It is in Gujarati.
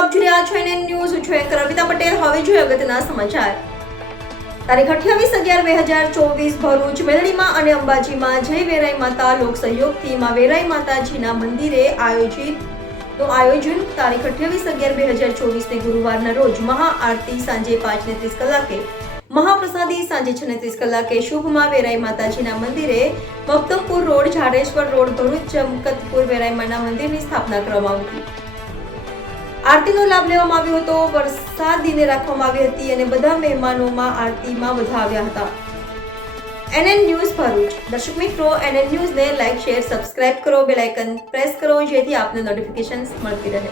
આપ જોઈ રહ્યા છો NN ન્યૂઝ. હું છું એન્કર અર્પિતા પટેલ. હવે જોઈએ અગત્યના સમાચાર. તારીખ 28/11/2024 ભરૂચ, મેલડીમાં અને અંબાજીમાં જય વેરાઈ માતા લોક સહયોગથી માં વેરાઈ માતાજીના મંદિરે આયોજન તારીખ 28/11/2024 ને ગુરુવારના રોજ મહાઆરતી સાંજે 5:30 કલાકે, મહાપ્રસાદી સાંજે 6:30 કલાકે શુભમાં વેરાઈ માતાજીના મંદિરે મક્તમપુર રોડ, જાડેશ્વર રોડ, ભરૂચ જમકતપુર વેરાઈમાના મંદિરની સ્થાપના કરવામાં આવી હતી. આરતીનો લાભ લેવામાં આવ્યો હતો. વરસાદીને રાખવામાં આવી હતી અને બધા મહેમાનોમાં આરતીમાં બધા આવ્યા હતા. NN news Bharuch. દર્શક મિત્રો, NN ન્યૂઝને લાઈક, શેર, સબસ્ક્રાઇબ કરો, બેલ આઇકન પ્રેસ કરો જેથી આપને નોટિફિકેશન્સ મળતી રહે.